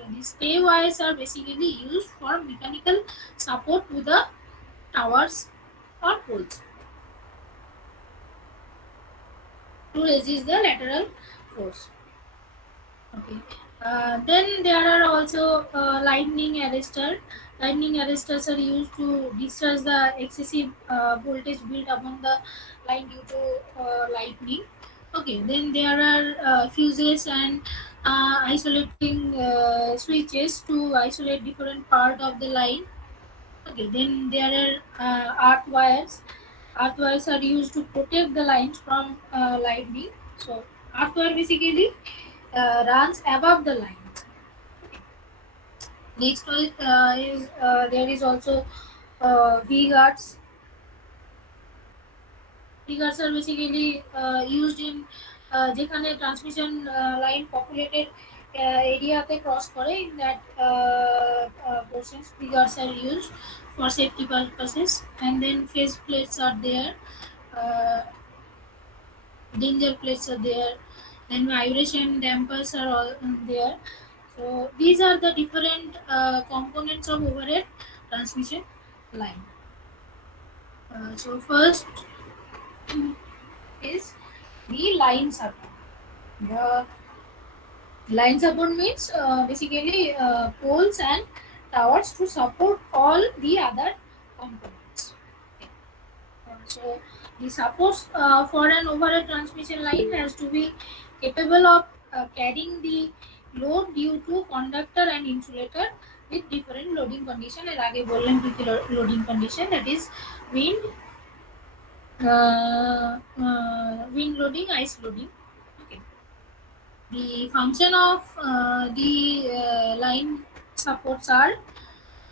So these stay wires are basically used for mechanical support to the towers or poles to resist the lateral force. Okay. Then there are also lightning arrestor. Lightning arresters are used to discharge the excessive voltage built upon the line due to lightning. Okay. Then there are fuses and isolating switches to isolate different part of the line. Okay. Then there are earth wires. Earth wires are used to protect the lines from lightning. So earth wire basically runs above the lines. Next one is there is also V guards. V guards are basically used in যেখানে transmission line populated এরিয়াতে ক্রস করে in that portions V guards are used for safety purposes, and then phase plates are there, uh, danger plates are there, then vibration dampers are all there. So these are the different components of overhead transmission line. So first is the line support. The line support means basically poles and towers to support all the other components. So the support for an overhead transmission line has to be capable of carrying the load due to conductor and insulator with different loading condition. এর আগে বললাম কি কি loading condition, that is wind, wind loading, ice loading. Okay. The function of the line supports are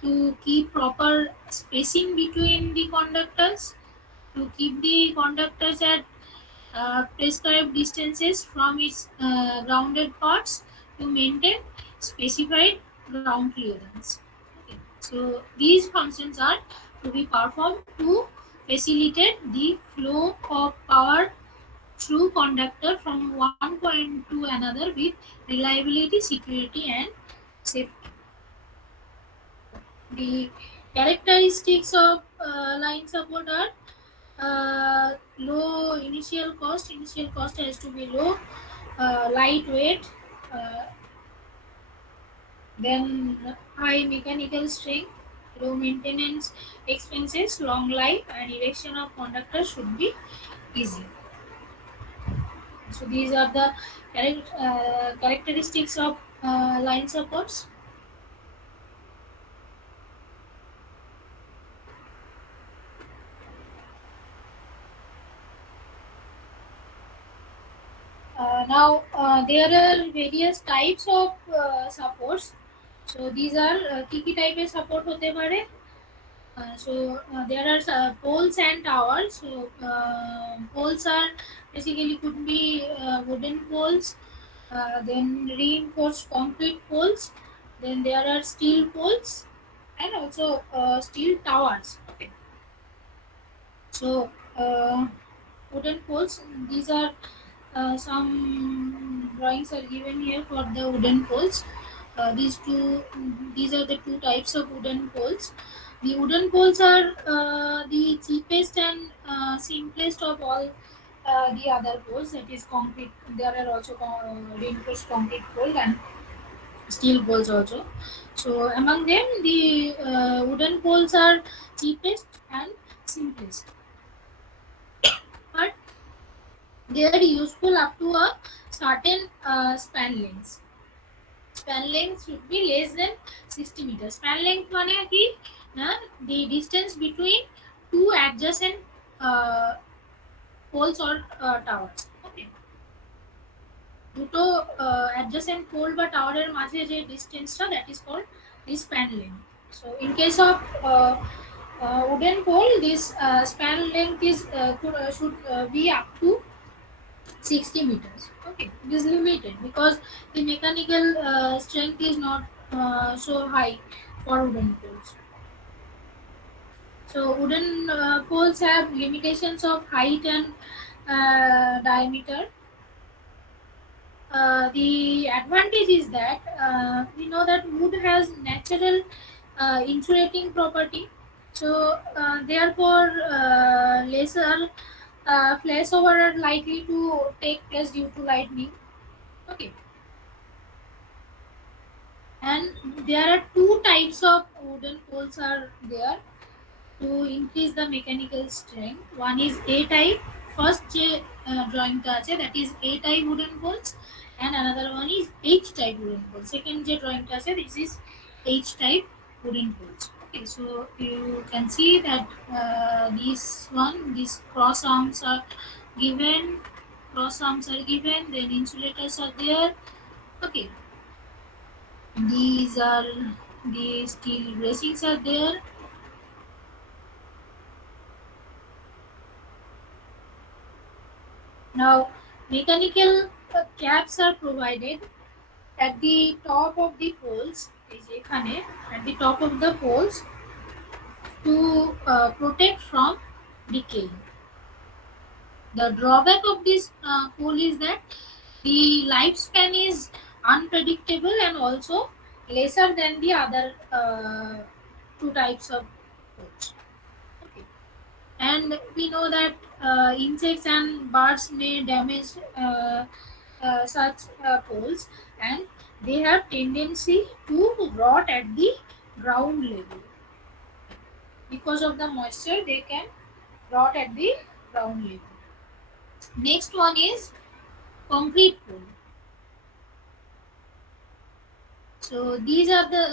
to keep proper spacing between the conductors, to keep the conductors at prescribed distances from its grounded parts, to maintain specified ground clearance. Okay. So these functions are to be performed to facilitate the flow of power through conductor from one point to another with reliability, security, and safety. The characteristics of line support are low initial cost. Initial cost has to be low, lightweight, uh, then high mechanical strength, low maintenance expenses, long life, and erection of conductor should be easy. So these are the characteristics of line supports. Now there are various types of supports. So these are key type of support hote pare. So there are poles and towers. So poles are basically could be wooden poles, then reinforced concrete poles, then there are steel poles, and also steel towers. Okay. So wooden poles. These are some drawings are given here for the wooden poles. These are the two types of wooden poles. The wooden poles are the cheapest and simplest of all the other poles. That is concrete. There are also reinforced concrete pole and steel poles also. So among them, the wooden poles are cheapest and simplest, but they are useful up to a certain span length. Span length should be less than 60 meters. Span length মানে কি না, the distance between two adjacent uh, poles or towers. Okay. দুটো adjacent pole বা টাওয়ারের মাঝে যে ডিসটেন্সটা, that is called the span length. So in case of wooden pole, this span length is should be up to 60 meters. Okay, it is limited because the mechanical strength is not so high for wooden poles. So wooden poles have limitations of height and diameter. the advantage is that we know that wood has natural insulating property, so therefore lesser flashover are likely to take place due to lightning. Okay, and there are two types of wooden poles are there to increase the mechanical strength. One is A type, first drawing টা আছে, that is A type wooden poles, and another one is H type wooden poles. Second drawing টা আছে, this is H type wooden poles. Okay, so you can see that this one, these given, cross arms are given, then insulators are there. Okay, these are the steel bracings are there. Now, mechanical caps are provided at the top of the poles, এই যে এখানে, at the top of the poles to protect from decay. The drawback of this pole is that the lifespan is unpredictable and also lesser than the other two types of poles. Okay. And we know that insects and birds may damage such poles, and they have tendency to rot at the ground level. Because of the moisture, they can rot at the ground level. Next one is concrete pole. So these are the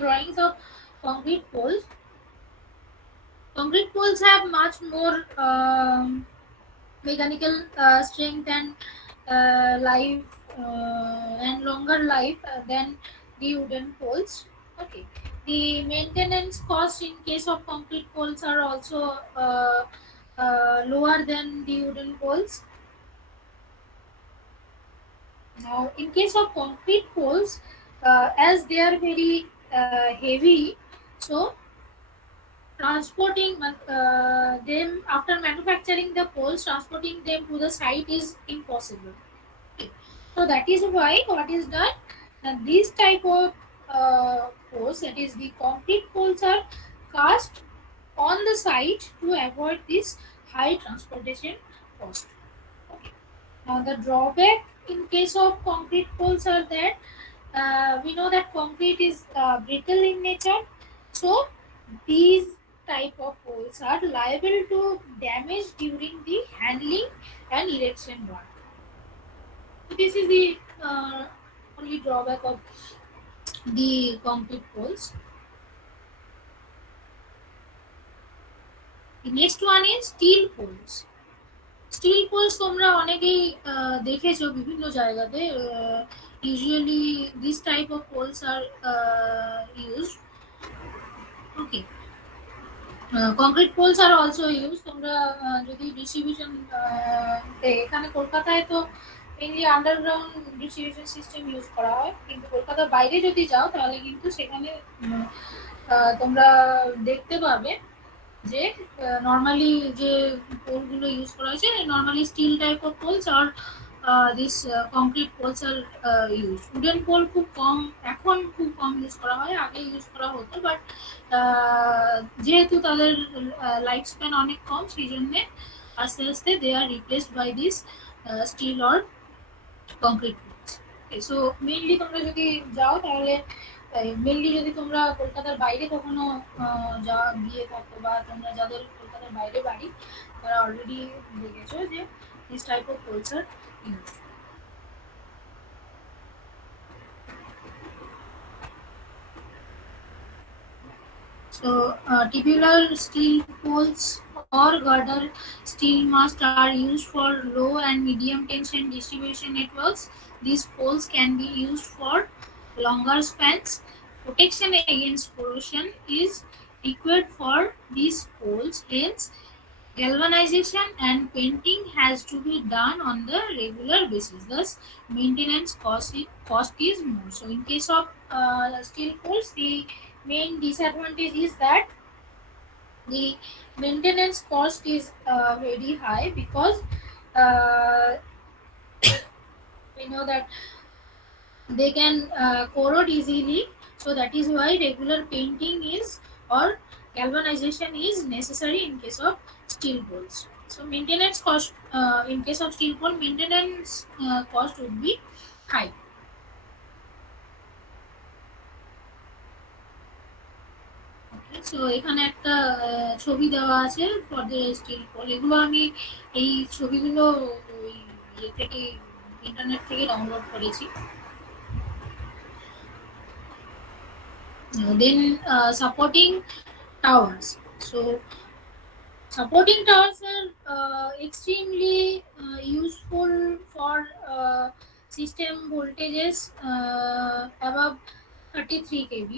drawings of concrete poles. Concrete poles have much more mechanical strength and life and longer life than the wooden poles. Okay, the maintenance cost in case of concrete poles are also lower than the wooden poles. Now, in case of concrete poles, as they are very heavy, so transporting them after manufacturing the poles, transporting them to the site is impossible. Okay. So that is why what is done, these type of poles, that is the concrete poles, are cast on the site to avoid this high transportation cost. Okay. Now the drawback in case of concrete poles are that we know that concrete is brittle in nature, so these type of poles are liable to damage during the handling and erection work. So this is the only drawback of the concrete poles. The next one is steel poles. Steel poles তোমরা অনেকেই দেখেছো বিভিন্ন জায়গাতে, usually this type of poles are used. Okay, concrete poles are also use. তোমরা যদি distribution এখানে কলকাতায় তো mainly underground distribution system use করা হয়, কিন্তু কলকাতার বাইরে যদি যাও তাহলে কিন্তু সেখানে তোমরা দেখতে পাবে যে নর্মালি যে পোলগুলো ইউজ করা হয়েছে, normally steel type of poles are this concrete poles are use. Wooden pole খুব কম, এখন খুব কম ইউজ করা হয়, আগে ইউজ করা হতো, বাট যেহেতু তাদের লাইফ স্প্যান অনেক কম, সেই জন্যে আস্তে আস্তে they are replaced by this steel or concrete poles. So mainly তোমরা যদি যাও তাহলে, মেনলি যদি তোমরা কলকাতার বাইরে কখনো যা গিয়ে থাকো, বা তোমরা যাদের কলকাতার বাইরে বাড়ি, তারা অলরেডি দেখেছো যে this type of poles are use. So, tubular steel poles or girder steel masts are used for low and medium tension distribution networks. These poles can be used for longer spans. Protection against corrosion is required for these poles. Hence, galvanization and painting has to be done on the regular basis. Thus, maintenance cost is more. So, in case of steel poles, the main disadvantage is that the maintenance cost is very high, because uh, We know that they can corrode easily, so that is why regular painting is or galvanization is necessary in case of steel poles. So maintenance cost, in case of steel pole, maintenance cost would be high. So এখানে একটা ছবি দেওয়া আছে for the still pole. এগুলো আমি এই ছবিগুলো ওই ইয়ে থেকে ইন্টারনেট থেকে ডাউনলোড করেছি। Then supporting towers. So supporting towers are extremely useful for system voltages above 33 kV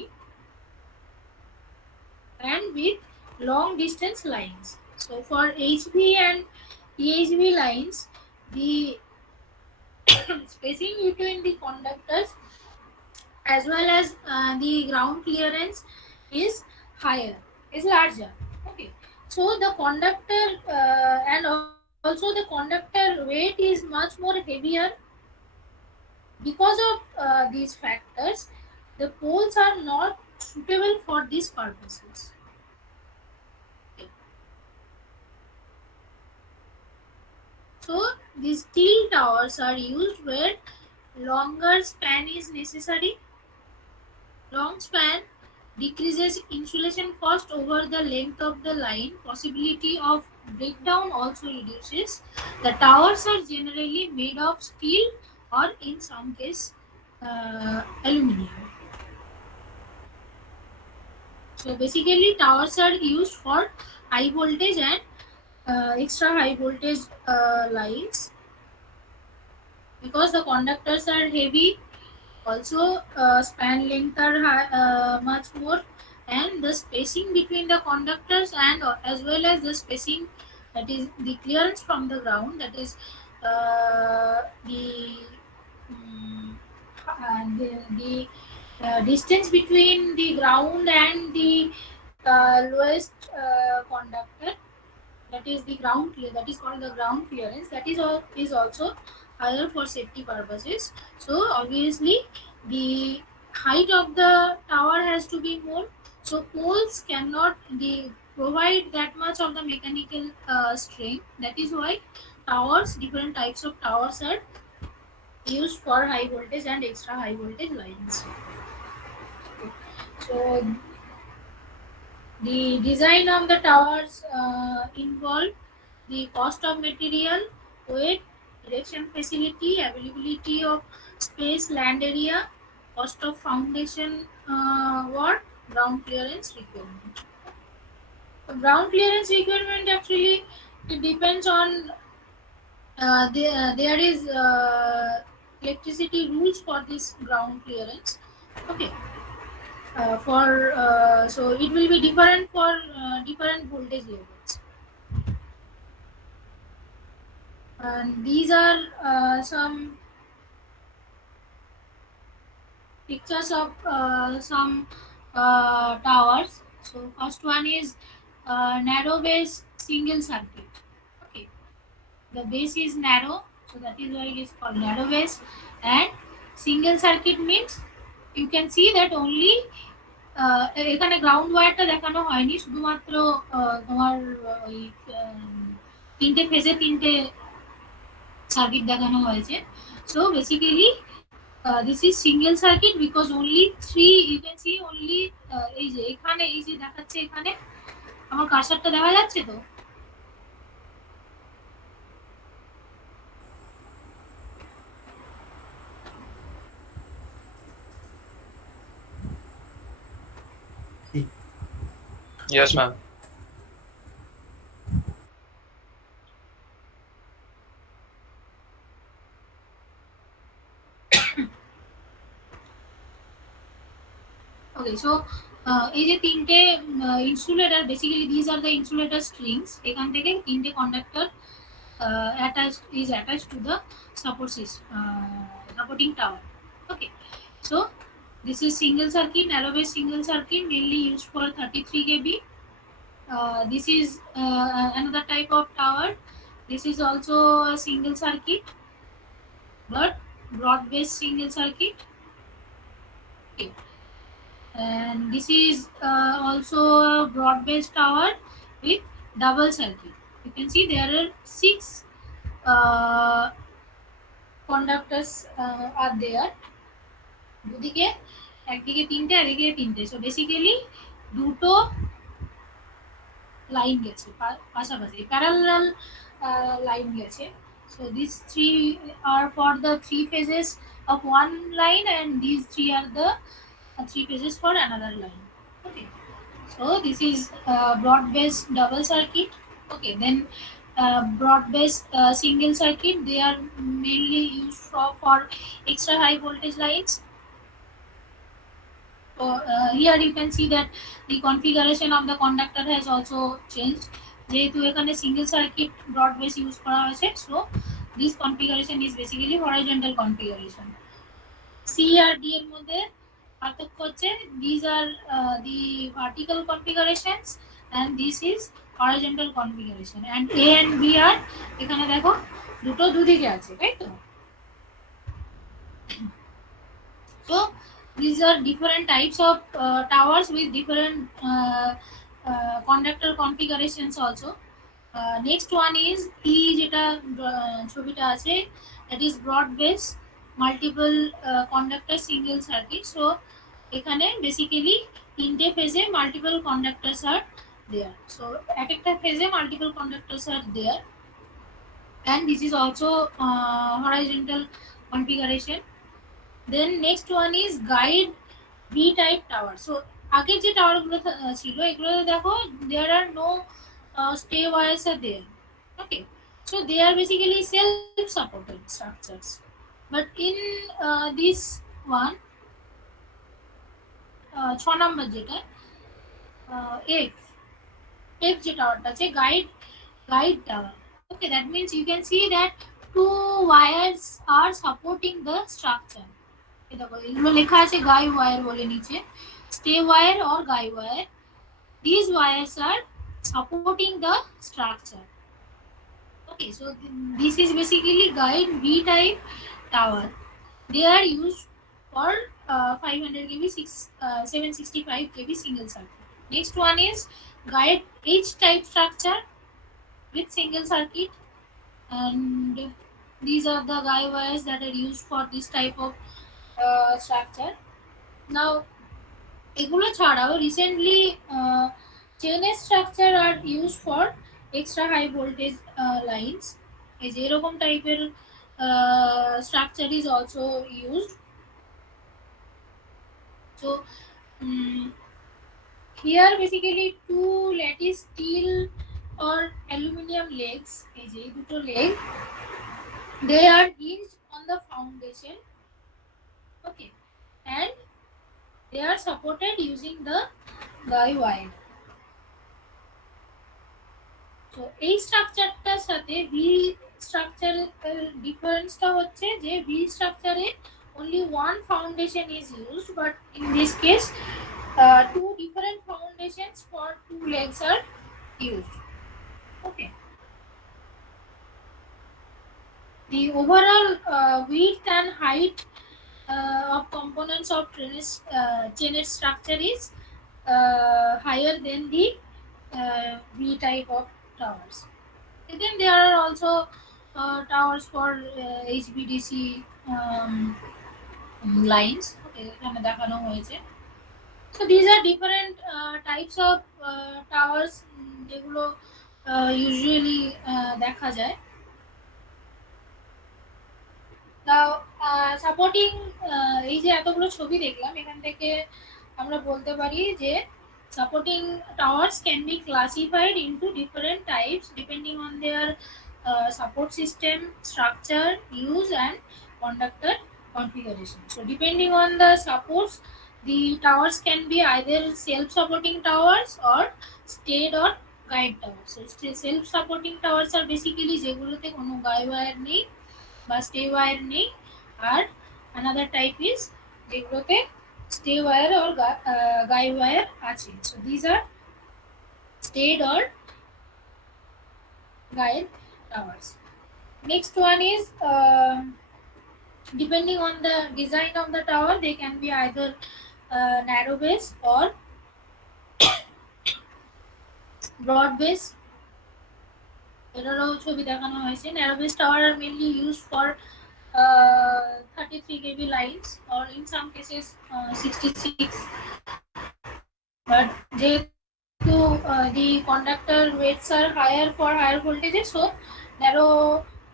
and with long distance lines. So for HV and EHV lines, the spacing between the conductors as well as the ground clearance is higher, is larger. Okay, so the conductor and also the conductor weight is much more heavier. Because of these factors, the poles are not suitable for these purposes. Okay. So these steel towers are used where longer span is necessary. Long span decreases insulation cost over the length of the line. Possibility of breakdown also reduces. The towers are generally made of steel or in some case aluminium. So basically towers are used for high voltage and extra high voltage lines because the conductors are heavy. Also, span length are much more, and the spacing between the conductors and as well as the spacing, that is the clearance from the ground, that is the the distance between the ground and the lowest conductor, that is the ground clear, that is called the ground clearance, that is also higher for safety purposes. So obviously the height of the tower has to be more, so poles cannot the provide that much of the mechanical strength. That is why towers, different types of towers are used for high voltage and extra high voltage lines. So the design of the towers involve the cost of material, weight, erection facility, availability of space, land area, cost of foundation work, ground clearance requirement. The ground clearance requirement actually it depends on there is electricity rules for this ground clearance. Okay, for so it will be different for different voltage levels. And these are some pictures of some towers. So first one is narrow base single circuit. Okay, the base is narrow, so that is why it is called narrow base. And single circuit means you can see that only এখানে গ্রাউন্ড ওয়্যারটা দেখানো হয়নি, শুধুমাত্র তোমার ওই তিনটে ফেজে তিনটে সার্কিট দেখানো হয়েছে। So basically this is single circuit because only three you can see only এই যে এখানে এই যে দেখাচ্ছে এখানে আমার কার্সারটা দেখা যাচ্ছে তো Yes, ma'am. ওকে সো এই যে তিনটে insulator, basically this are the insulator strings, এখান থেকে তিনটে conductor attached to the supporting tower. Okay, so this is single circuit, narrow base single circuit, mainly used for 33 kV. This is another type of tower. This is also a single circuit. but broad based single circuit. Okay. And this is also a broad based tower with double circuit. You can see there are six uh, conductors are there, দুদিকে একদিকে তিনটে একদিকে তিনটে, so basically দুটো লাইন গেছে পাশাপাশি parallel line গেছে. So these three are for the three phases of one line and these three are the three phases for another line. Okay. So this is broad based double circuit. Okay, then broad based single circuit, they are mainly used for extra high voltage lines. So here you can see that the configuration of the conductor has also changed. যেহেতু এখানে single circuit broad base use করা হয়েছে, so this configuration is basically horizontal configuration. C আর D এর মধ্যে পার্থক্য হচ্ছে this are the vertical configurations and this is horizontal configuration, and A and B আর এখানে দেখো দুটো দুদিকে আছে, তাই তো. So these are different types of towers with different conductor configurations also. Next one is E যেটা ছবিটা আছে, that is broad base multiple conductor single circuit. So এখানে বেসিক্যালি তিনটে ফেজে মাল্টিপল কন্ডাক্টরস আর দেয়ার, সো এক একটা ফেজে multiple conductors are there, and this is also horizontal configuration. Then next one is guide V type tower. So আগের যে টাওয়ারগুলো ছিল এগুলোতে দেখো there are no stay wires are there. Okay, so they are basically self supported structures, but in this one 6 নম্বর যেটা F যে টাওয়ারটা আছে guide tower. Okay, that means you can see that two wires are supporting the structure. দেখো এগুলো লেখা আছে গাই wire বলে নিচে, stay wire or guy wire. These wires are supporting the structure. Okay, so this is basically guide V type tower. They are used for 500 kV 765 kV single circuit. Next one is guide H type structure with single circuit, and these are the guy wires that are used for this type of structure. Now এগুলো ছাড়াও recently চেনের structure are use for extra high voltage lines. এই যে এরকম টাইপের structure is also used. So here basically two lattice steel or aluminum legs, এই যে দুটো leg, they are hinged on the foundation. Okay, and they are supported using the guy wire. তো এই স্ট্রাকচারটার সাথে ভি স্ট্রাকচারের ডিফারেন্সটা হচ্ছে যে ভি স্ট্রাকচারে only one foundation is used, but in this case two different foundations for two legs are used. Okay, the overall width and height of components of chain structure is higher than the V type of towers. And then there are also towers for HVDC lines. Okay, এখানে দেখানো হয়েছে. So these are different types of towers যেগুলো usually দেখা যায়. Now supporting এই যে এতগুলো ছবি দেখলাম এখান থেকে আমরা বলতে পারি যে supporting towers can be classified into different types depending on their support system, structure, use and conductor configuration. So depending on the supports, the towers can be either self-supporting towers or stayed or guide towers. So self-supporting towers are basically যেগুলোতে কোনো guy wire নেই বা stay wire নেই, আর another type is যেগুলোতে stay wire or guy wire আছে. So these are stayed or guide towers. Next one is Depending on the design of the tower, they can be either narrow base or broad base. এটারও ছবি দেখানো হয়েছে. Narrow base tower are mainly used for 33 kV lines or in some cases 66. But যেহেতু the conductor weights are higher for higher voltages, so narrow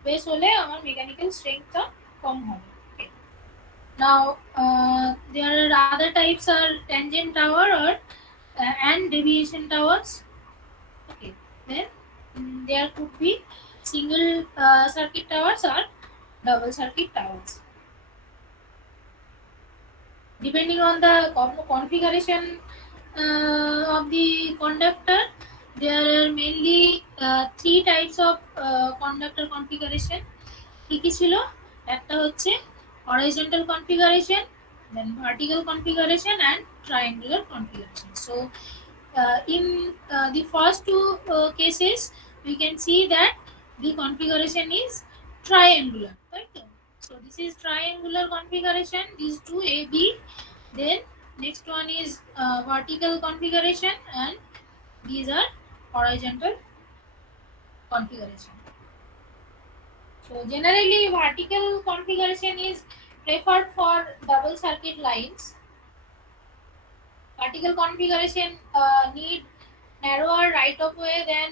base হলে আমার mechanical strength টা কম হবে. Okay. Now there are other types are tangent tower or and deviation towers. Okay. Then there could be single circuit towers or double circuit towers. Depending on the configuration of the conductor, there are mainly three types of conductor configuration. কি কি ছিল? একটা হচ্ছে horizontal configuration, then vertical configuration and triangular configuration. So in the first two cases we can see that the configuration is triangular, right? So this is triangular configuration, these two A B. Then next one is vertical configuration and these are horizontal configuration. So generally vertical configuration is preferred for double circuit lines. Vertical configuration need narrower right of way than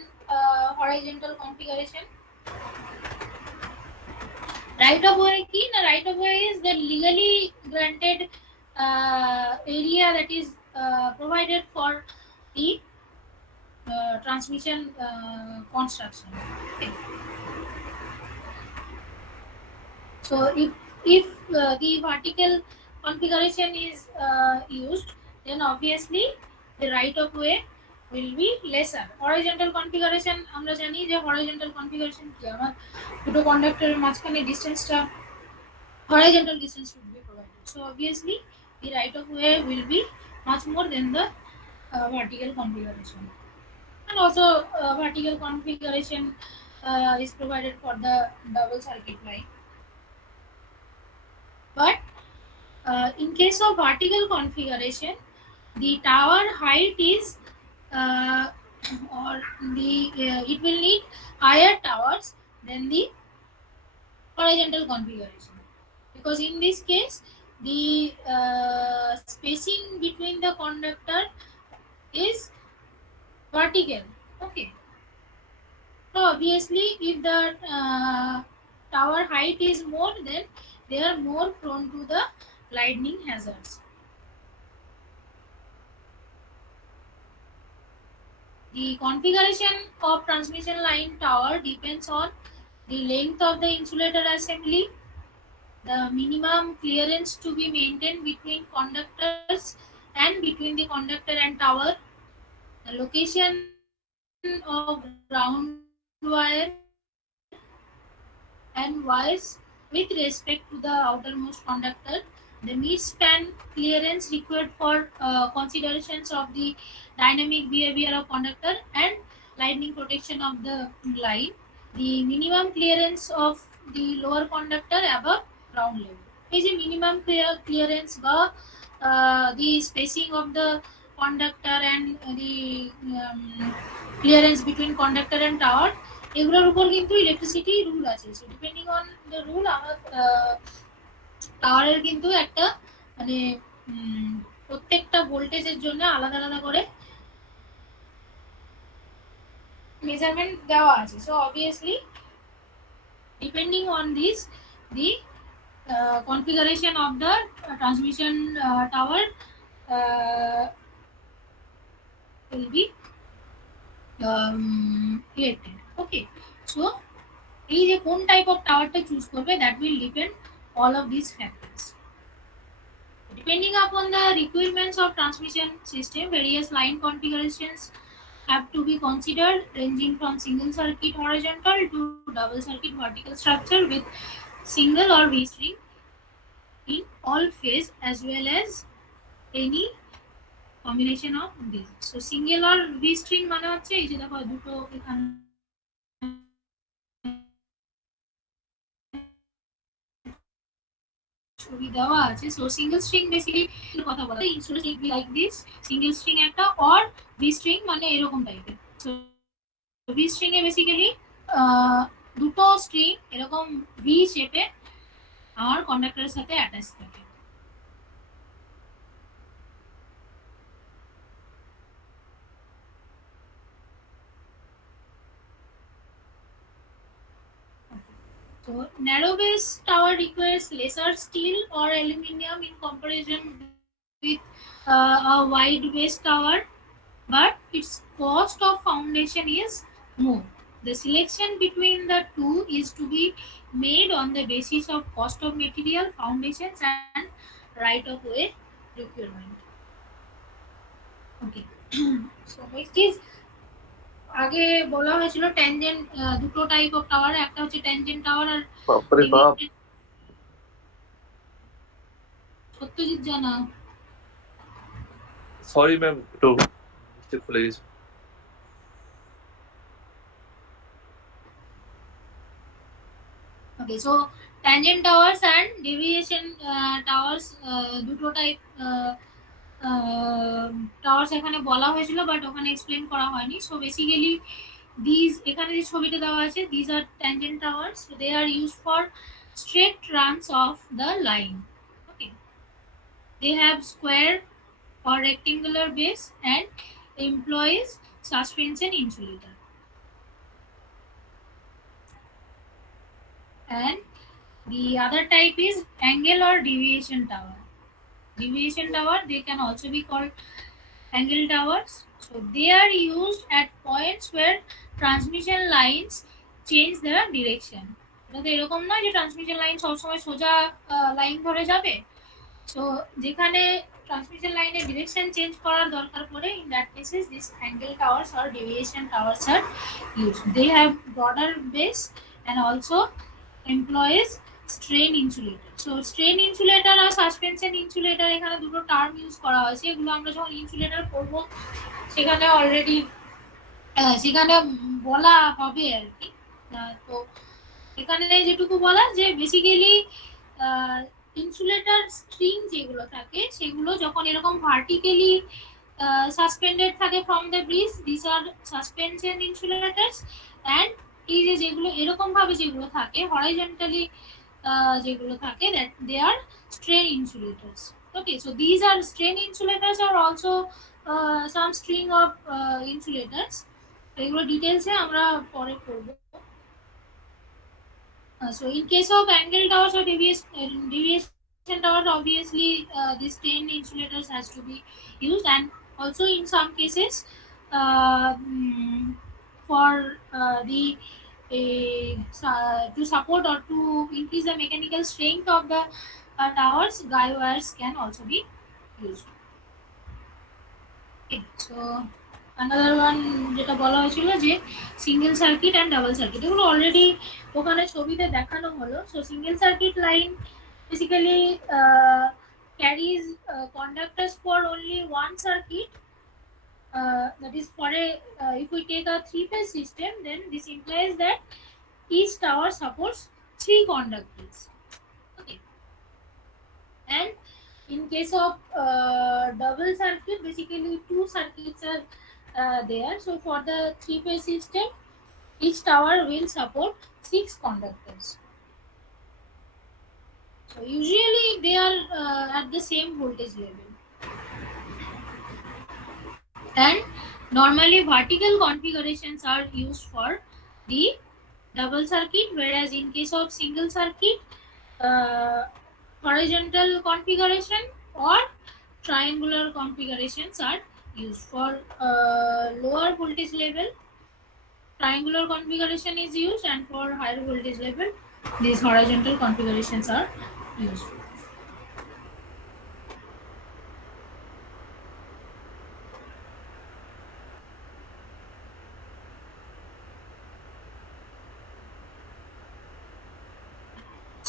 horizontal configuration. Right of way key, the right of way is the legally granted area that is provided for the transmission construction. Okay. So if the vertical configuration is used, then obviously the right of way will be lesser. Horizontal configuration আমরা জানি যে horizontal configuration কি আমার দুটো কন্ডাক্টরের মাঝখানে ডিসটেন্সটা horizontal distance should be provided. So obviously the right of way will be much more than the vertical configuration. And also vertical configuration is provided for the double circuit line. But in case of vertical configuration, the tower height is or the it will need higher towers than the horizontal configuration, because in this case the spacing between the conductor is vertical. Okay. So obviously if the tower height is more, then they are more prone to the lightning hazards. The configuration of transmission line tower depends on the length of the insulator assembly, the minimum clearance to be maintained between conductors and between the conductor and tower, the location of ground wire and wires with respect to the outermost conductor, the mid-span clearance required for considerations of the dynamic behavior of conductor and lightning protection of the line, the minimum clearance of the lower conductor above ground level. Is a minimum clearance the spacing of the conductor and the clearance between conductor and tower, এগুলোর উপর কিন্তু electricity rule আছে. So depending on the rule আমার টাওয়ারের কিন্তু একটা মানে প্রত্যেকটা ভোল্টেজের জন্য আলাদা আলাদা করে মেজারমেন্ট দেওয়া আছে. So obviously depending on this the configuration of the transmission tower will be elected. Okay. So এই যে কোন টাইপ অফ টাওয়ারটা চুজ করবে, that will depend all of these factors. Depending upon the requirements of transmission system, various line configurations have to be considered, ranging from single circuit horizontal to double circuit vertical structure with single or V string in all phase, as well as any combination of these. So single or V string মানে হচ্ছে এই যে দেখো দুটো এখানে দেওয়া আছে। So single string basically কথা বলা instrument string be like this, single string একটা অর ভি স্ট্রিং মানে এরকম টাইপের। সো ভি স্ট্রিং এ বেসিক্যালি দুটো স্ট্রিং এরকম ভি শেপে আমার কন্ডাক্টরের সাথে অ্যাটাচ থাকে। So narrow base tower requires lesser steel or aluminium in comparison with a wide base tower, but its cost of foundation is more. The selection between the two is to be made on the basis of cost of material, foundations, and right of way requirement. Okay. So next is আগে বলা হয়েছিল ট্যানজেন্ট, দুটো type of tower, একটা হচ্ছে tangent tower আর বাপরে বাপ, সত্যজিৎ জানা। Sorry ma'am, একটু মিস্টেক ভুলে গেছি। Okay, so tangent towers and deviation towers, দুটো টাইপ টাওয়ার্স এখানে বলা হয়েছিল, বাট ওখানে এক্সপ্লেন করা হয়নি। সো বেসিক্যালি দিস এখানে যে ছবিটা দেওয়া আছে, this are tangent towers, they are use for straight runs of the line. Okay, they have square or rectangular base and employs suspension insulator. And the other type is angle or deviation tower. Deviation tower, they can also be called angle towers. So they are used at points where transmission lines change their direction. যাতে এরকম নয় যে transmission line সবসময় সোজা লাইন ধরে যাবে। সো যেখানে ট্রান্সমিশন লাইনের ডিরেকশন চেঞ্জ করার দরকার পড়ে, in that cases this angle towers or deviation towers are use. They have broader base and also employs strain insulator. So strain insulator or suspension insulator, এখানে দুটো টার্ম ইউজ করা হয়েছে। এগুলো আমরা যখন ইনসুলেটর করবো সেখানে অলরেডি সেখানে বলা হবে আর কি। তো এখানে যেটুকু বলা যে বেসিক্যালি ইনসুলেটর স্ট্রিং যেগুলো থাকে সেগুলো যখন এরকম ভার্টিক্যালি সাসপেন্ডেড থাকে from the bridge, this are suspension insulators. And এই যে যেগুলো এরকম ভাবে যেগুলো থাকে হরাইজন্টালি যেগুলো থাকে, that they are strain insulators. Okay, so these are strain insulators are also some string of insulators. এগুলো ডিটেলসে আমরা পরে করব। So in case of angle towers or deviation towers, obviously this strain insulators has to be used, and also in some cases for the to support or to increase the mechanical strength of the towers, guy wires can also be used. Okay, so another one যেটা বলা হয়েছিল যে single circuit and double circuit, এগুলো অলরেডি ওখানে ছবিতে দেখানো হলো। So single circuit line basically carries conductors for only one circuit. That is for a if we take a three-phase system, then this implies that each tower supports three conductors. Okay, and in case of double circuit, basically two circuits are there. So for the three-phase system, each tower will support 6 conductors. So usually they are at the same voltage level, and normally vertical configurations are used for the double circuit, whereas in case of single circuit, horizontal configuration or triangular configurations are used. For lower voltage level, triangular configuration is used, and for higher voltage level, these horizontal configurations are used.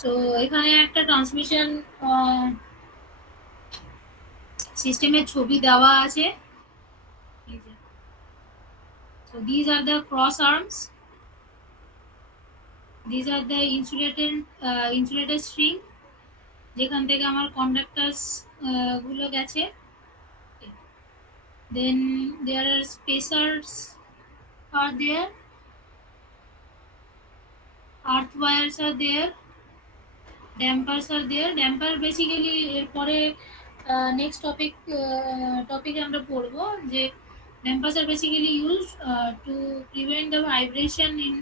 So এখানে একটা ট্রান্সমিশন সিস্টেমের ছবি দেওয়া আছে। So these are the cross arms, these are the insulated insulated string, যেখান থেকে আমার কন্ডাক্টার্স গুলো গেছে। দেন দেয়ার আর স্পেসার্স are there, earth wires are there, dampers are there. Damper basically এরপরে নেক্সট টপিকে আমরা পড়বো যে dampers are basically used to prevent the vibration in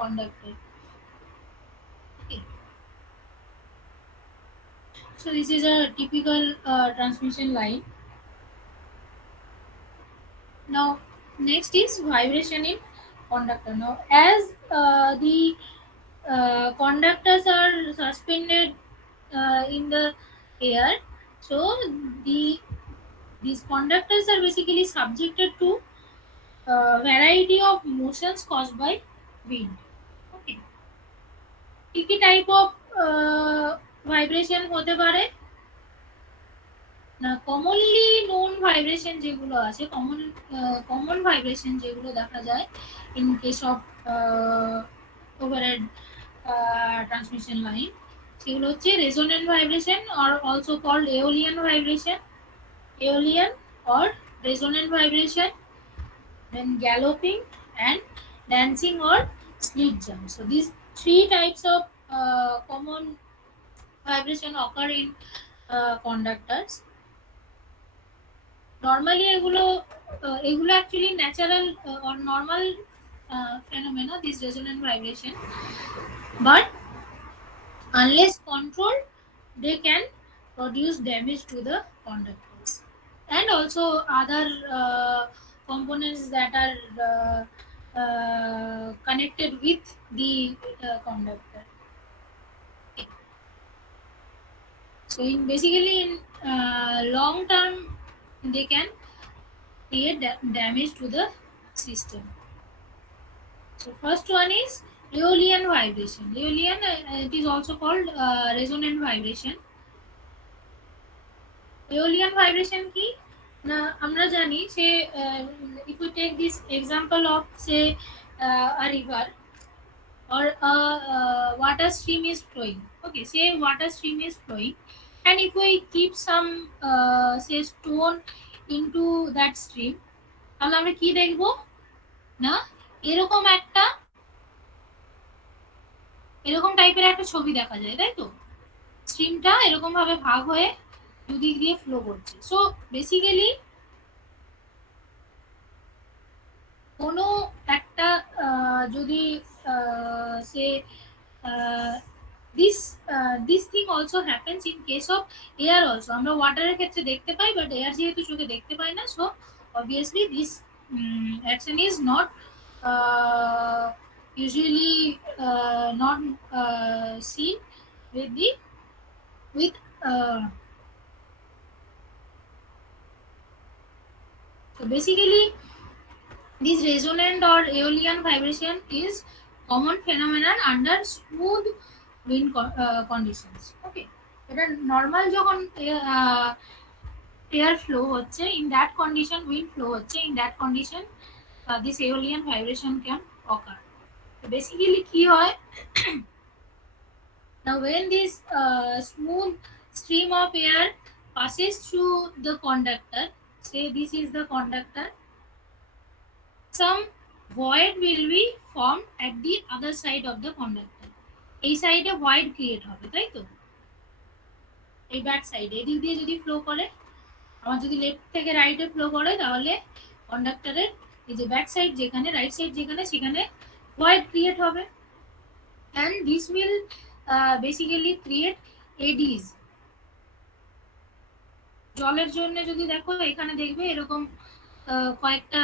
conductor. Okay. So this is a typical transmission line. Now next is vibration in conductor. Now as the conductors are suspended in the air, so the these conductors are basically subjected to variety of motions caused by wind. Okay, কি type of vibration হতে পারে না? Commonly known vibration যেগুলো আছে, common vibration যেগুলো দেখা যায় in case of overhead transmission line, সেগুলো হচ্ছে resonant vibration or also called aeolian vibration, aeolian or resonant vibration, then galloping and dancing or slit jump. So these three types of common vibration occur in conductors. Normally এগুলো actually natural or normal phenomena, this resonant vibration, but unless controlled they can produce damage to the conductors and also other components that are connected with the conductor. Okay. So in basically in long term they can create damage to the system. So first one is Aeolian vibration. Aeolian it is also called resonant vibration. Aeolian vibration কি না আমরা জানি সে if we take this example of say a river or a water stream is flowing. Okay, say water stream is flowing, and if we keep some say stone into that stream, তাহলে আমরা কি দেখব না এরকম এরকম টাইপের একটা ছবি দেখা যায়, তাই তো? স্ট্রিমটা এরকম ভাবে ভাগ হয়ে দুদিক দিয়ে ফ্লো করছে। সো বেসিক্যালি কোনো একটা যদি সে this thing also happens in case of air also. আমরা ওয়াটারের ক্ষেত্রে দেখতে পাই, বাট এয়ার যেহেতু চোখে দেখতে পাই না, so obviously this action is not usually not seen with the with so basically this resonant or aeolian vibration is common phenomenon under smooth wind conditions. Okay, এটা নরমাল যখন air flow হচ্ছে, in that condition wind flow হচ্ছে, in that condition this aeolian vibration can occur. So basically কি হয় now when this smooth stream of air passes through the conductor, say this is the conductor, some void will be formed at the other side of the conductor. এই সাইডে void create হবে, তাই তো? এই ব্যাক সাইডে এদিক দিয়ে যদি ফ্লো করে, আমার যদি লেফট থেকে রাইটে ফ্লো করে, তাহলে কন্ডাক্টরের এই যে ব্যাক সাইড যেখানে, রাইট সাইড যেখানে, সেখানে void ক্রিয়েট হবে, and this will basically create eddies. জলের জন্য যদি দেখো এখানে দেখবে এরকম কয়েকটা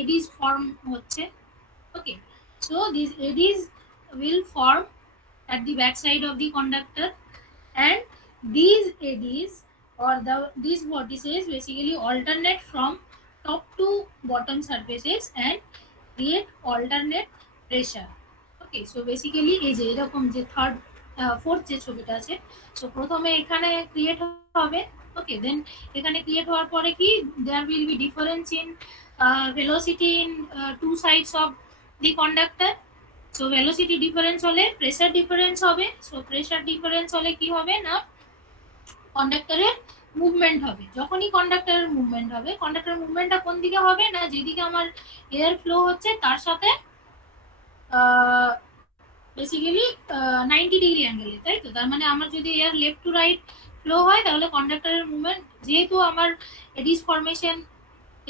এডিস ফর্ম হচ্ছে। ওকে, so these eddies will form at the back side of the conductor, and these eddies or these vortices basically alternate from top to bottom surfaces and create alternate pressure. Okay, so basically এই যে এরকম যে third fourth যে ছবিটা আছে, সো প্রথমে এখানে ক্রিয়েট হবে। ওকে, দেন এখানে ক্রিয়েট হওয়ার পরে কি there will be difference in velocity in two sides of the conductor. So velocity difference হলে প্রেসার ডিফারেন্স হবে। সো প্রেসার ডিফারেন্স হলে কি হবে না কন্ডাক্টরের মুভমেন্ট হবে। যখনই কন্ডাক্টরের মুভমেন্ট হবে, কন্ডাক্টরের মুভমেন্টটা কোন দিকে হবে না যেদিকে আমার এয়ার ফ্লো হচ্ছে তার সাথে বেসিক্যালি 90 ডিগ্রি অ্যাঙ্গেলে, তাই তো? তার মানে আমার যদি air left to right flow হয় তাহলে কন্ডাক্টরের মুভমেন্ট, যেহেতু আমার এডিস ফরমেশন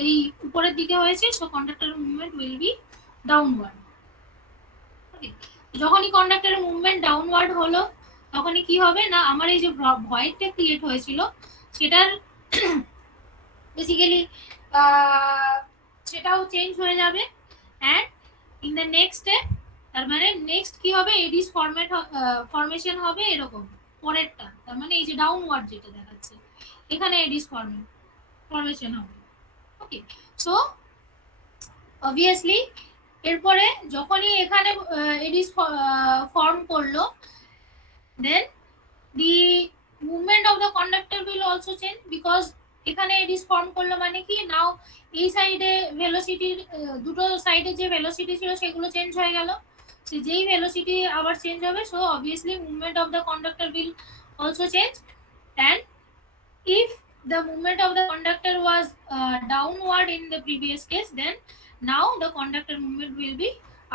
এই উপরের দিকে হয়েছে, সো কন্ডাক্টরের movement will be downward. Okay, যখনই কন্ডাক্টরের মুভমেন্ট ডাউনওয়ার্ড হলো তখনই কি হবে না আমার এই যে ভয়েডটা ক্রিয়েট হয়েছিল সেটার বেসিক্যালি সেটাও চেঞ্জ হয়ে যাবে। And in the next step তার মানে নেক্সট কি হবে এডিস ফরমেশন হবে এরকম পরেরটা, তার মানে এই যে ডাউনওয়ার্ড যেটা দেখাচ্ছে এখানে এডিস ফরমেশন হবে। ওকে, সো অবভিয়াসলি এরপরে যখনই এখানে এডিস ফর্ম করলো then the movement of the conductor will also change because এখানে এডিস ফর্ম করলো মানে কি নাও এই সাইডে ভেলোসিটির দুটো সাইডে যে ভেলোসিটি ছিল সেগুলো চেঞ্জ হয়ে গেল। সে যেই ভেলোসিটি আবার চেঞ্জ হবে so obviously movement of the conductor will also change and if the movement of the conductor was downward in the previous case then now the conductor movement will be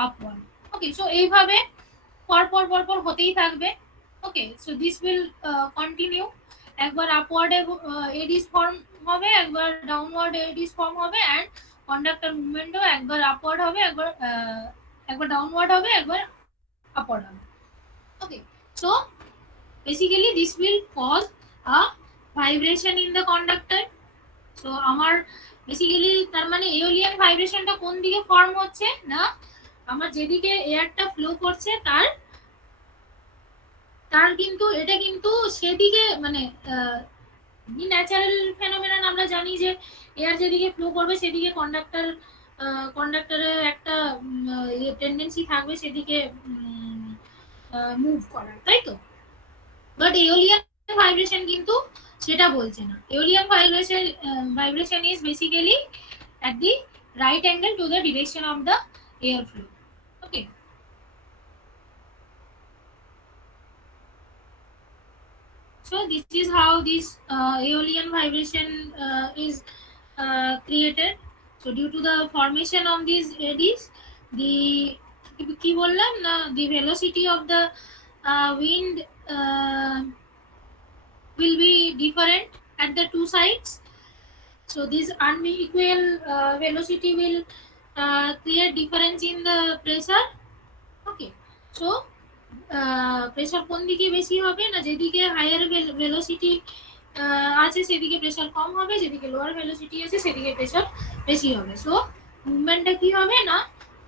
upward. Okay, so এইভাবে পরপর পরপর হতেই থাকবে। Okay, so this will continue. একবার আপওয়ার্ডে eddies form হবে, একবার downward eddies form হবে অ্যান্ড কন্ডাক্টর মুভমেন্টও একবার আপওয়ার্ড হবে, একবার ডাউনওয়ার্ড হবে, একবার আপওয়ার্ড হবে। Okay, so basically this will cause a vibration in the conductor. So আমার বেসিক্যালি তার মানে এওলিয়ান ভাইব্রেশনটা কোন দিকে ফর্ম হচ্ছে না আমার যেদিকে এয়ারটা ফ্লো করছে তার কিন্তু এটা কিন্তু সেদিকে মানে ন্যাচারাল ফেনোমেনন আমরা জানি যে এয়ার যেদিকে ফ্লো করবে সেদিকে কন্ডাক্টরের একটা টেন্ডেন্সি থাকবে সেদিকে মুভ করার, তাই তো? বাট এওলিয়ান ভাইব্রেশন কিন্তু সেটা বলছে না। Aeolian vibration is basically at the right angle to the direction of the air flow. Okay, so this is how this aeolian vibration is created. So due to the formation of these eddies the কি বললাম না the velocity of the wind will be different at the two sides. So this unequal velocity will create difference in the pressure. Okay, so pressure কোন দিকে বেশি হবে না যেদিকে higher velocity আছে সেদিকে প্রেসার কম হবে, যেদিকে লোয়ার ভেলোসিটি আছে সেদিকে প্রেসার বেশি হবে। সো মুভমেন্টটা কি হবে না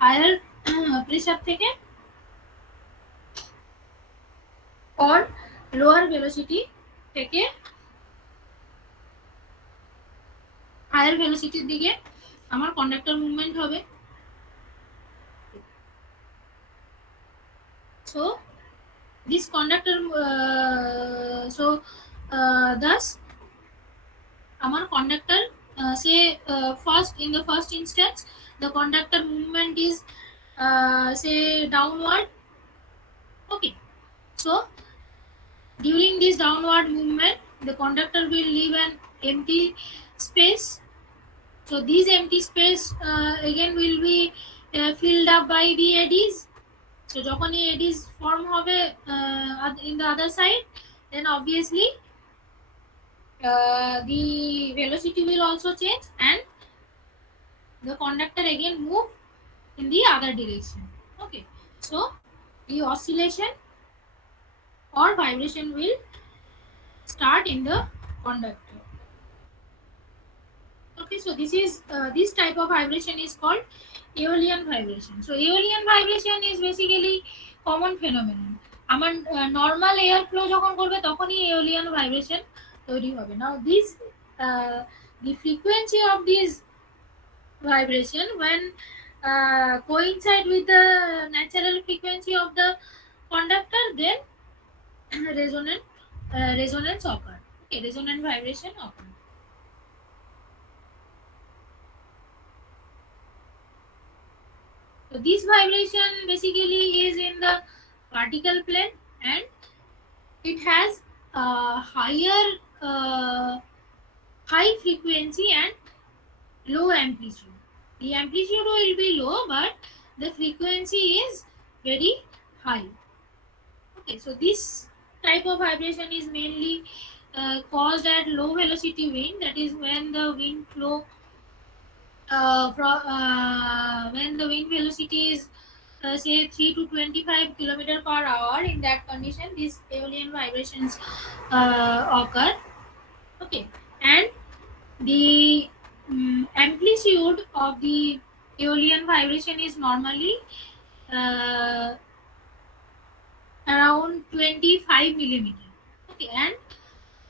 হায়ার প্রেসার থেকে or লোয়ার ভেলোসিটি থেকে হায়ার ভেলোসিটির দিকে আমার কন্ডাক্টর মুভমেন্ট হবে। So this conductor thus আমার conductor say first in the first instance the conductor movement is say downward. Okay, so during this downward movement the conductor will leave an empty space. So this empty space again will be filled up by the eddies. So যখনই eddies form হবে in the other side then obviously the velocity will also change and the conductor again move in the other direction. Okay, so the oscillation or vibration will start in the conductor. Okay, so this type of vibration is called aeolian vibration. So aeolian vibration is basically common phenomenon. আমার normal air flow যখন করবে তখনই aeolian vibration তৈরি হবে। নাও this the frequency of this vibration when coincide with the natural frequency of the conductor then resonance occur. Okay, resonant vibration occur. So this vibration basically is in the particle plane, and it has high frequency and low amplitude. The amplitude will be low, but the frequency is very high. Okay, so this type of vibration is mainly caused at low velocity wind. That is when the wind flow when the wind velocity is say 3 to 25 kilometer per hour. In that condition, these aeolian vibrations occur. Okay, and the amplitude of the aeolian vibration is normally uh, around 25 millimeter. Okay, and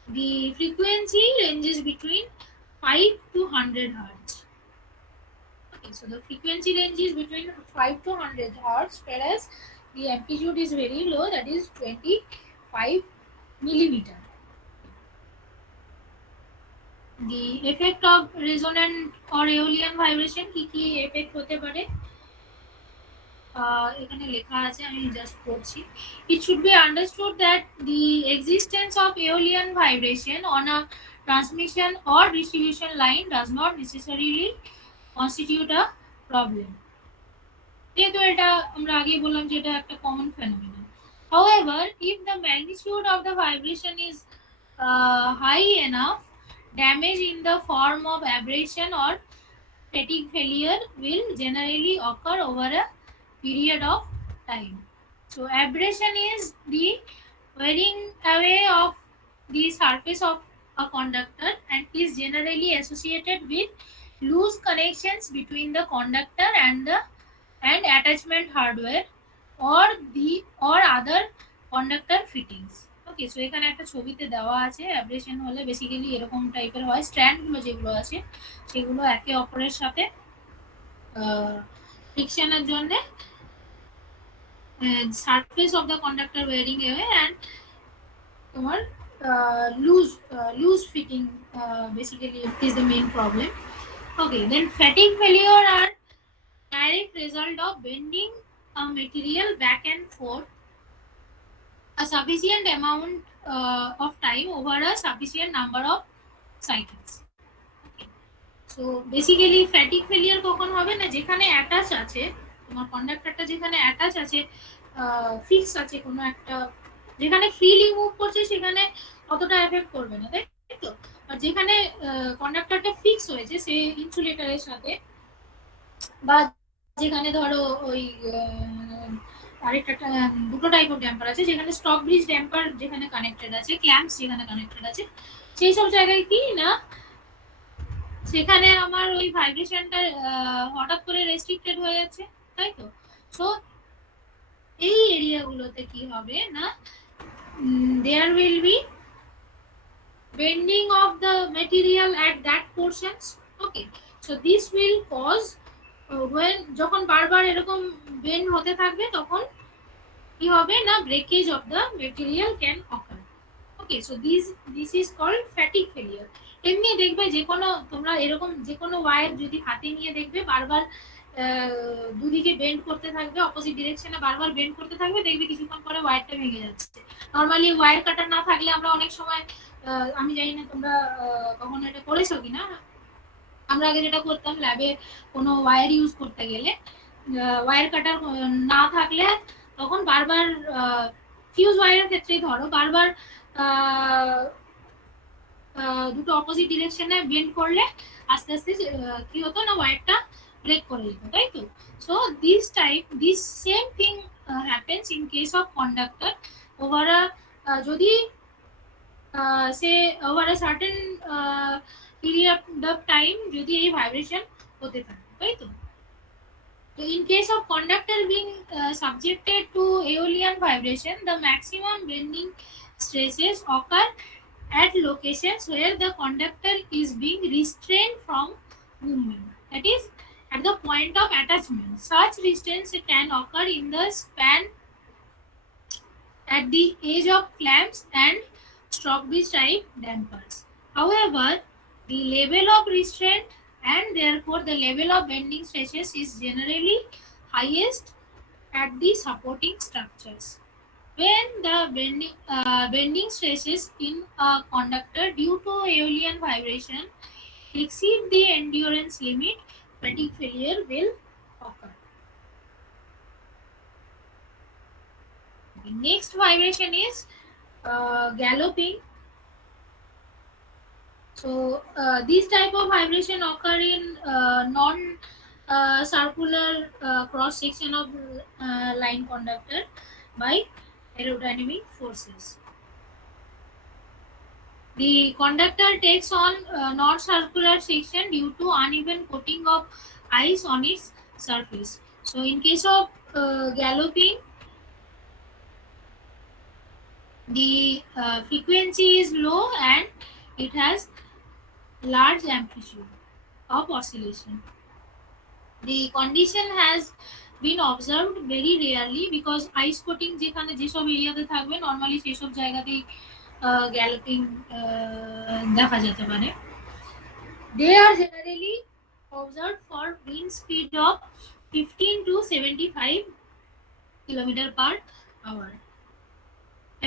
the frequency ranges between 5 to 100 hertz. Okay, so the frequency range is between 5 to 100 hertz, whereas the amplitude is very low, that is 25 millimeter. The effect of resonant or aeolian vibration কি effect হতে পারে এখানে লেখা আছে, আমি জাস্ট পড়ছি. It should be understood that the existence of aeolian vibration on a transmission or distribution line does not necessarily constitute a problem. যেহেতু এটা আমরা আগেই বললাম যে এটা একটা common phenomenon. However, if the magnitude of the vibration is high enough, damage in the form of abrasion or fatigue failure will generally occur over a period of time. So abrasion is the wearing away of the surface of a conductor and is generally associated with loose connections between the conductor and attachment hardware or other conductor fittings. ওকে, সো এখানে একটা ছবিতে দেওয়া আছে অ্যাব্রেশন হলে বেসিক্যালি এরকম টাইপের হয়, স্ট্র্যান্ডগুলো যেগুলো আছে সেগুলো একে অপরের সাথে ফ্রিকশনের জন্য surface of the conductor wearing away and তোমার loose fitting basically is the main problem. Okay, then fatigue failure are direct result of bending a material back and forth a sufficient amount of time over a sufficient number of cycles. Okay. So basically fatigue failure কখন হবে না, যেখানে অ্যাটাচ আছে তোমার কন্ডাক্টরটা, যেখানে অ্যাটাচ আছে ফিক্স আছে কোনো একটা, যেখানে ফ্রিলি মুভ করছে সেখানে অতটা এফেক্ট করবে না, তাই তো. আর যেখানে কন্ডাক্টরটা ফিক্স হয়েছে সে ইনসুলেটরের সাথে, বা যেখানে ধরো ওই আরেকটা দুটো টাইপ অফ ড্যাম্পার আছে, যেখানে স্টক ব্রিজ ড্যাম্পার যেখানে কানেক্টেড আছে, ক্ল্যাম্পস যেখানে কানেক্টেড আছে, সেই সব জায়গায় কি না সেখানে আমার ওই ভাইব্রেশনটা হঠাৎ করে রেস্ট্রিক্টেড হয়ে যাচ্ছে, তাই তো. সো এই এরিয়াগুলোতে কি হবে না, there will be bending of the material at that portions. Okay, so this will cause when যখন বারবার এরকম বেন্ড হতে থাকবে তখন কি হবে না, breakage of the material can occur. Okay, so this is called fatigue failure. এমনি দেখবে যে কোনো তোমরা এরকম যে কোনো ওয়্যার যদি হাতে নিয়ে দেখবে বারবার দুদিকে বেন্ড করতে থাকবে, অপোজিট ডিরেকশনে বারবার বেন্ড করতে থাকবে, দেখবে কিছুক্ষণ পরে ওয়্যারটা ভেঙে যাচ্ছে. নর্মালি ওয়্যার কাটার না থাকলে আমরা অনেক সময়, আমি জানি না তোমরা কখনো এটা করেছো কিনা, আমরা আগে যেটা করতাম ল্যাবে কোনো ওয়্যার ইউজ করতে গেলে ওয়্যার কাটার না থাকলে তখন বারবার ফিউজ ওয়্যারের ক্ষেত্রেই ধরো বারবার দুটো অপোজিট ডিরেকশনে বেন্ড করলে আস্তে আস্তে কি হতো না, ওয়্যারটা ব্রেক করে দিত, তাই তো. So this same thing happens in case of conductor over যদি say over a certain period of time যদি এই ভাইব্রেশন হতে থাকে, তাই তো. So in case of conductor being subjected to aeolian vibration, the maximum bending stresses occur at locations where the conductor is being restrained from movement, that is at the point of attachment. Such restraints can occur in the span at the edge of clamps and Stockbridge type dampers. However, the level of restraint and therefore the level of bending stresses is generally highest at the supporting structures. When the bending stresses in a conductor due to Aeolian vibration exceed the endurance limit, fatigue failure will occur. The next vibration is galloping. So these type of vibration occur in non circular cross section of line conductor by aerodynamic forces. The conductor takes on non-circular section due to uneven coating of ice on its surface. So in case of galloping, the frequency is low and it has large amplitude of oscillation. The condition has been observed very rarely because ice coating যেখানে যেসব এরিয়াতে থাকবে নর্মালি সেসব জায়গাতেই গ্যালোপিং দেখা যেতে পারে. They are generally observed for wind speed of 15 to 75 km/h.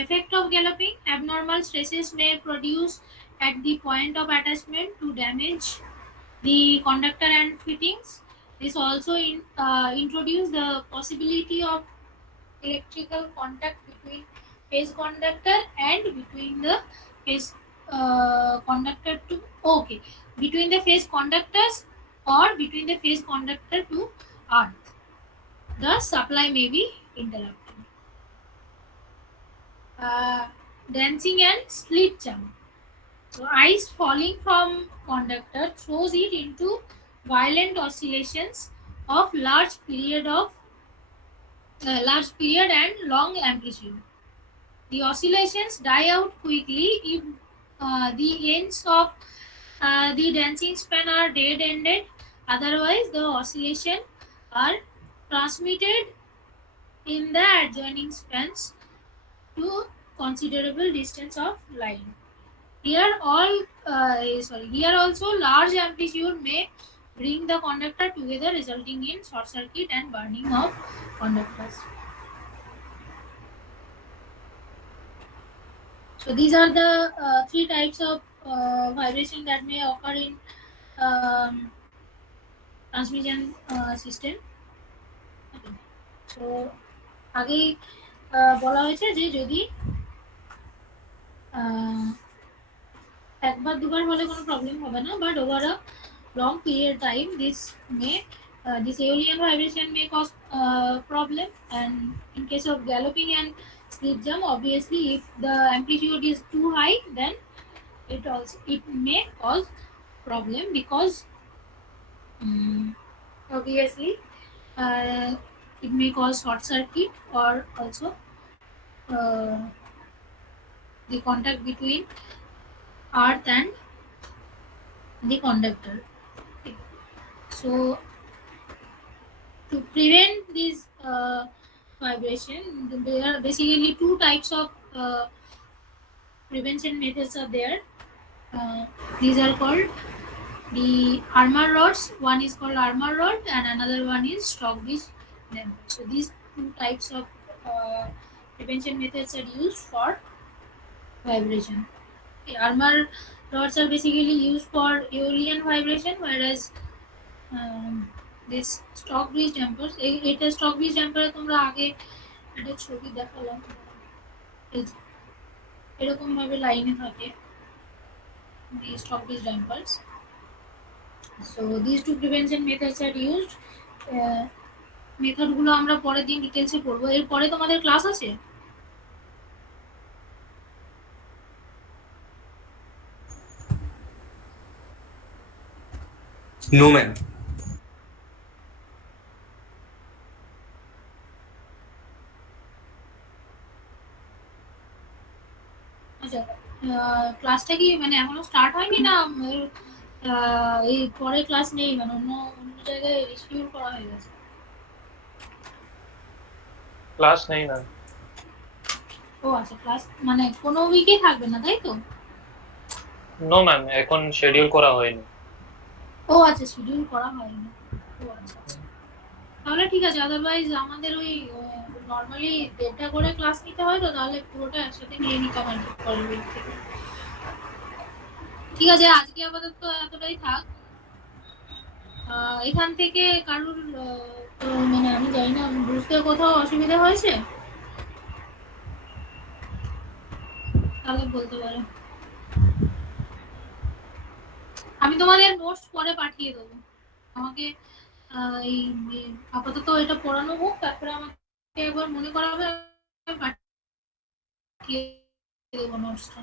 Effect of galloping: abnormal stresses may produce at the point of attachment to damage the conductor and fittings. This also introduce the possibility of electrical contact between phase conductor and between the phase conductor to between the phase conductors or between the phase conductor to earth. The supply may be interrupted. Dancing and slip jump. So ice falling from conductor throws it into violent oscillations of large period and long amplitude. The oscillations die out quickly if the ends of the dancing span are dead ended. Otherwise, the oscillation are transmitted in the adjoining spans to considerable distance of line. Here also large amplitude may bring the conductor together, resulting in short circuit and burning of conductors. So these are the three types of vibration that may occur in transmission system. Okay. So আগেই বলা হয়েছে যে যদি একবার দুবার হলে কোনো প্রবলেম হবে না, but over a long period time this Aeolian vibration may cause problem, and in case of galloping and slip jump, obviously if the amplitude is too high, then it may cause problem because obviously it may cause short circuit or also the contact between earth and the conductor. Okay. So to prevent this vibration, there are basically two types of prevention methods are there. These are called the armor rods. One is called armor rod and another one is stock bridge damper. So these two types of prevention methods are used for vibration. The armor rods are basically used for Aeolian vibration, whereas this stock bridge dampers, এটা stock bridge damper তোমরা আগে একটা ছবি দেখালাম, এরকম ভাবে লাইনে থাকে the stock bridge dampers. So these two prevention methods are used. Method গুলো আমরা পরের দিন ডিটেইলসে পড়বো. এরপরে তোমাদের ক্লাস আছে? No, ma'am. আচ্ছা, ক্লাসটা কি মানে এখনো স্টার্ট হয়নি না এই পরে ক্লাস নেই, মানে অন্য অন্য জায়গায় রিশিডিউল করা হয়ে গেছে? ক্লাস নেই ম্যাম। ও আচ্ছা, ক্লাস মানে কোনো উইকে থাকবে না, তাই তো? নো ম্যাম, এখন শিডিউল করা হয়নি। ও আচ্ছা, শিডিউল করা হয়নি। ও আচ্ছা আচ্ছা। তাহলে ঠিক আছে, আদারওয়াইজ আমাদের ওই নর্মালি 1.5টা করে ক্লাস নিতে হয়, তো তাহলে পুরোটা একসাথে নিয়ে নিতাম আর কি পরের week থেকে। ঠিক আছে, আজকে আপাতত এতটাই থাক। এখান থেকে কারোর তো মানে আমি জানি না, বুঝতে কোথাও অসুবিধা হয়েছে তাহলে বলতে পারে। আমি তোমাদের নোটস পরে পাঠিয়ে দেবো। আমাকে এই আপাতত এটা পড়ানো হোক, তারপরে আমাকে একবার মনে করা হবে, আমি পাঠিয়ে দেবো নোটসটা।